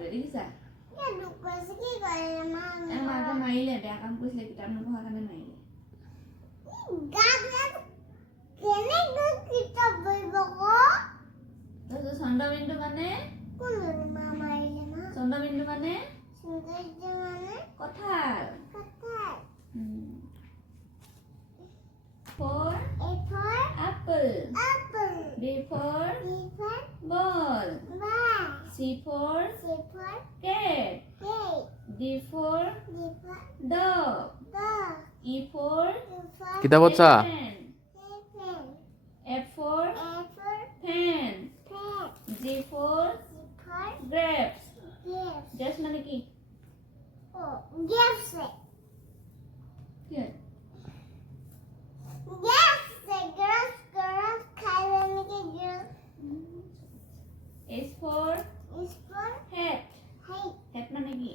বাপৰে দেখিছা লুকুৱাইছে কি কৰে মা মাকে মাৰিলে বেয়া কাম কৰিছিলে কিতাপ নপঢ়াৰ কাৰণে মাৰিলে গাত কেনেকৈ কিতাপ পঢ়িব ক তাৰপিছত চন্দ্ৰবিন্দু মানে কোন মা মাৰিলে মা চন্দ্ৰবিন্দু মানে সৌন্দৰ্য মানে কঁঠাল কথা for A for apple apple B for B for ball ball C for C for cat cake D for D for dog dog E for E for কিতাপত চা elephant elephant F for A for fan pen G for G for grapes gift grapes মানে কি oh gift কি হয় Yes, the girls খাইবে নাকি girls H for is for hat hey hat মানে কি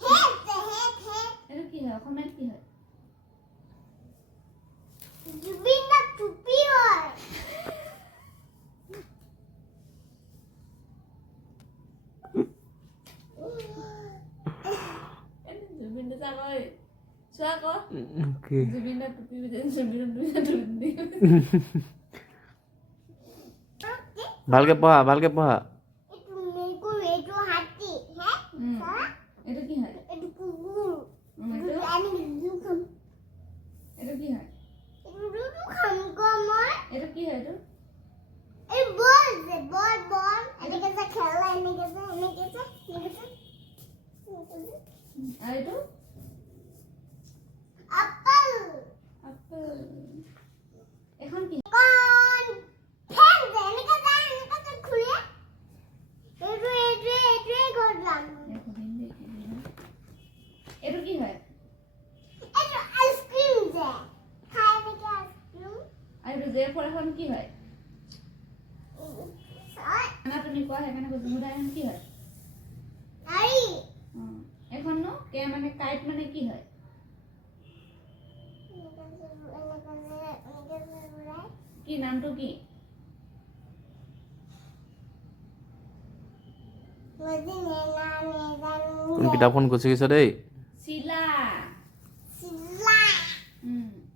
head এইটো কি হয় অসমীয়াত কি হয় জুবিন দা টুপি হয় জুবিন দা চাগৈ চোৱা ক কি জুবিন দা টুপি টুপি ভালকে পঢ়া এইটো মেকুৰ এইটো হাতী হে চাৰা এইটো কি হয় এইটো কুকুৰ এইটো আমি দুখন এইটো কি হয় এইটো দুটো খাম মই এইটো কি হয় এইটো এই বল এনেকে যে খেলা এনেকে যে আৰু এইটো আপেল আপেল এখন কি কন ফেন যে এনেকে যে খুলে এইটোৱে কৰলাম এইটো কি হয় এইটো আইসক্ৰিম যে খাই নাকি আইসক্ৰিম আৰু এইটো জে ফৰ এখন কি হয় সয় না তুমি কোৱা সেইকাৰণে কৈছো মোৰ এখন কি হয় আই এখন নো কে মানে কাইট মানে কি হয় কি নামটো কি কোন কিতাপখন গুচি গৈছে দেই চিলা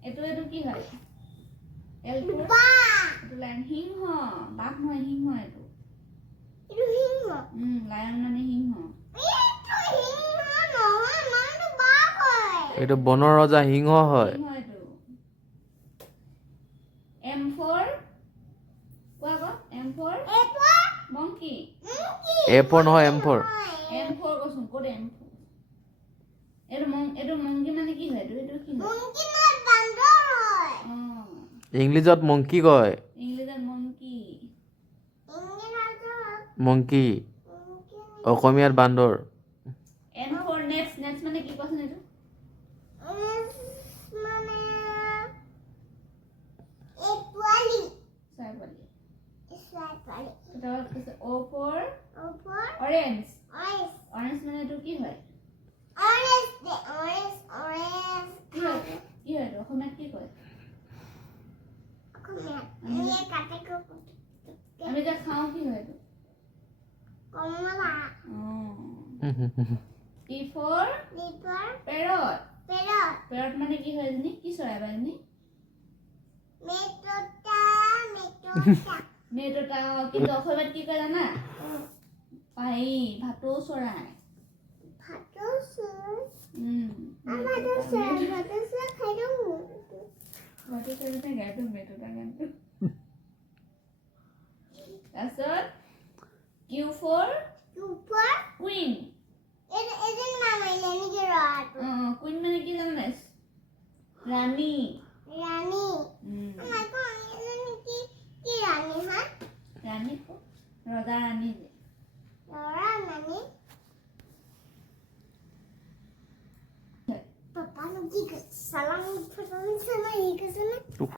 এইটো কি হয় এলটো এইটো লাইন সিংহ বাঘ নহয় সিংহ এইটো লায়ন মানে সিংহ এইটো বনৰ ৰজা সিংহ হয় সিংহ এইটো এম ফৰ কোৱা ক এম ফৰ মংকি A4 নহয় M4 এম ফৰ কৈছোন ক'ত এম ফৰ এইটো মংকি মানে কি হয় এইটো কি হয় ইংলিছত মংকি কয় ইংলিছত মংকি অসমীয়াত বান্দৰ এন ফৰ নেক্সট মানে কি কোৱাচোন এইটো ও ফৰ অৰেঞ্জ অৰেঞ্জ মানে এইটো কি হয় কি হয় এইটো অসমীয়াত কি কয় আমি যে খাওঁ কি হয় এইটো পি ফৰ পেৰট পেৰট মানে কি হয় জানি কি চৰাই বা জানি মেটটা কিন্তু অসমীয়াত কি কয় জানা পাই ভাটৌ চৰাই ভাটৌ চৰাই গাইটো মেটটা গানটো তাৰপিছত কিউ ফৰ কুইন কুইন মানে কি জানা নাই ৰাণী ৰাণী ৰজা ৰাণী যে Papa, não diga. Salam, não diga.